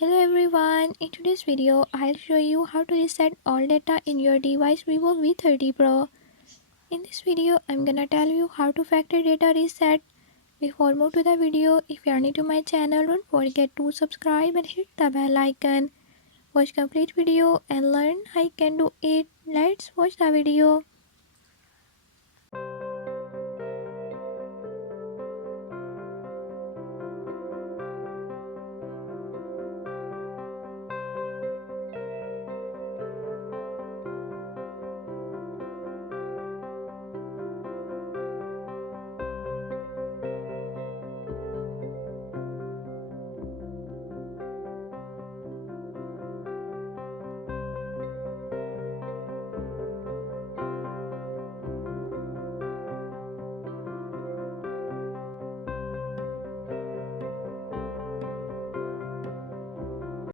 Hello everyone, in today's video I'll show you how to reset all data in your device Vivo V30 Pro. In this video I'm gonna tell you how to factory data reset. Before move to the video, if you are new to my channel, don't forget to subscribe and hit the bell icon. Watch complete video and learn how you can do it. Let's watch the video.